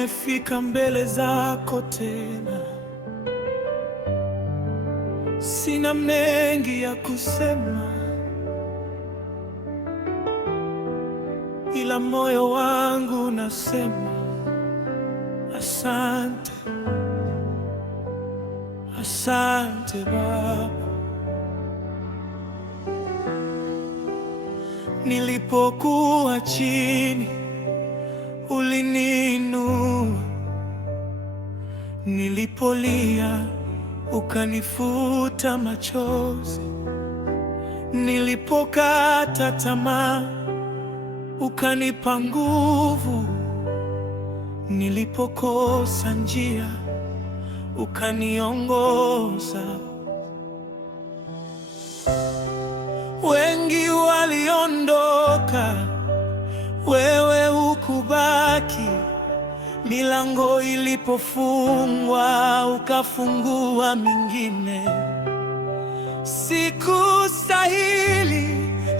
nimefika mbele zako tena. Sina mengi ya kusema, ila moyo wangu unasema asante, asante Baba. Nilipokuwa chini uliniinua, nilipolia ukanifuta machozi, nilipokata tamaa ukanipa nguvu, nilipokosa njia ukaniongoza. Wengi waliondoka, wewe hukubaki. Milango ilipofungwa, ukafungua mingine. Sikustahili,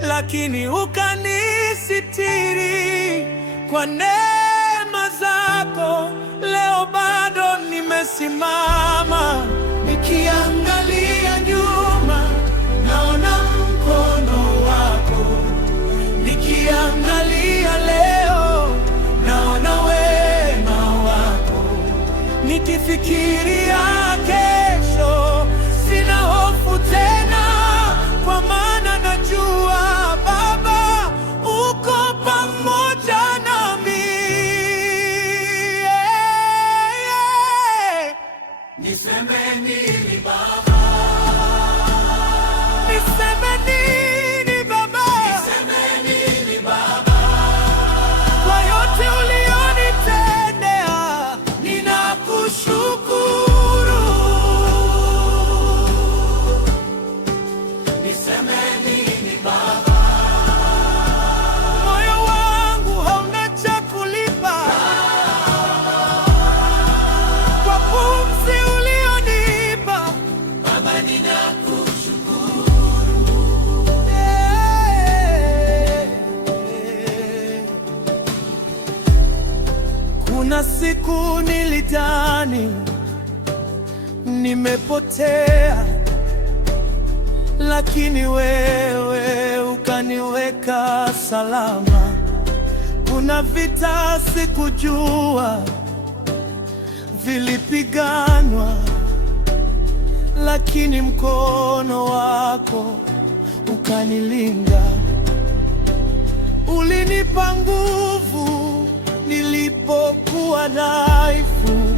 lakini ukanisitiri. Kwa neema zako leo bado nimesimama. Nikiangalia nyuma naona mkono wako, nikiangalia leo naona wema wako, nikifikiria kesho sina hofu tena, kwa maana najua Baba uko pamoja nami. Niseme nini Baba? Niseme nini Baba? Niseme nini Baba? Kwa yote ulionitendea ninakushukuru. Niseme nini Baba? Moyo wangu hauna cha kulipa kwa pumzi ulionipa Baba, ninakushukuru. Kuna siku nilidhani nimepotea, lakini wewe ukaniweka salama. Kuna vita sikujua vilipiganwa, lakini mkono wako ukanilinda. Ulinipa nguvu nilipokuwa dhaifu,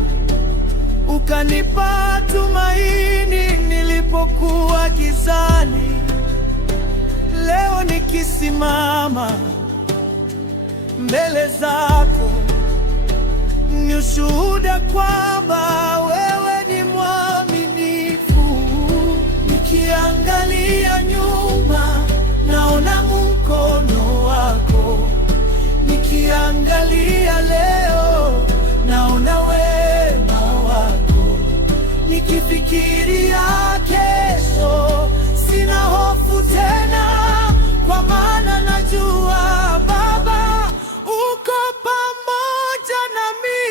ukanipa tumaini nilipokuwa gizani. Leo nikisimama mbele zako, ni ushuhuda kwamba wewe ni mwaminifu. Nikiangalia nyuma naona mkono wako, nikiangalia leo naona wema wako, nikifikiria kesho sina hofu tena, kwa maana najua Baba uko pamoja nami.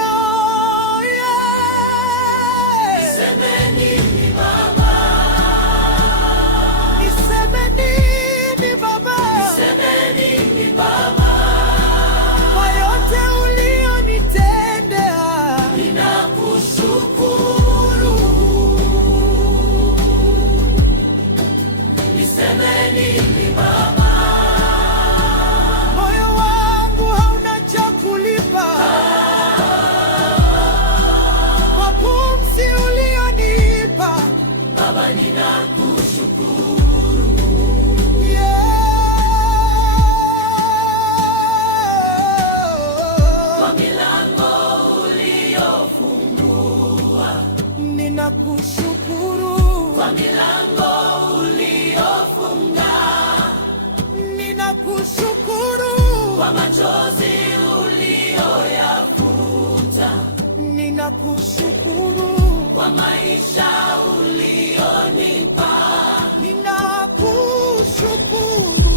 Oh, yeah. Niseme nini Baba? Niseme nini Baba? Niseme nini Baba? Kwa yote ulionitendea ninakushukuru. Niseme nini Baba? Moyo wangu hauna cha kulipa kwa pumzi ulionipa Baba, ninakushukuru. Kwa milango uliyofungua ninakushukuru. Kwa milango uliyofunga ninakushukuru. Kwa machozi uliyoyafuta ninakushukuru. Kwa maisha ulionipa ninakushukuru.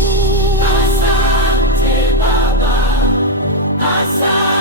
Asante Baba, asante.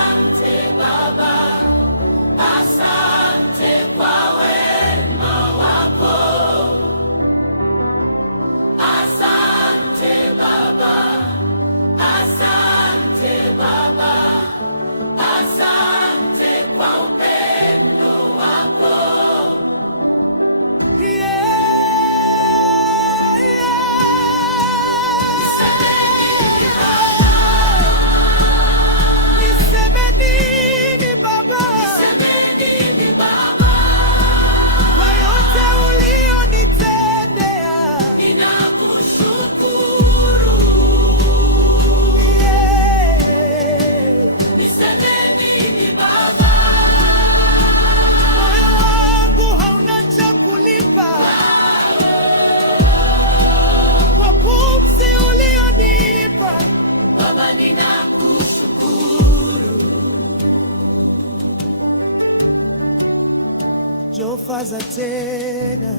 Jofaza tena,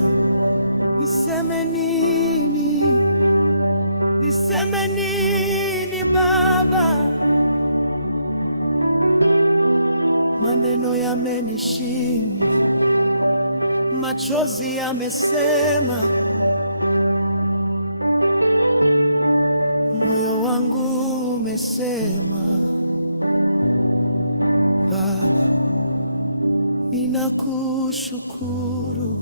niseme nini? Niseme nini Baba? Maneno yamenishinda, machozi yamesema, moyo wangu umesema. Baba, ninakushukuru.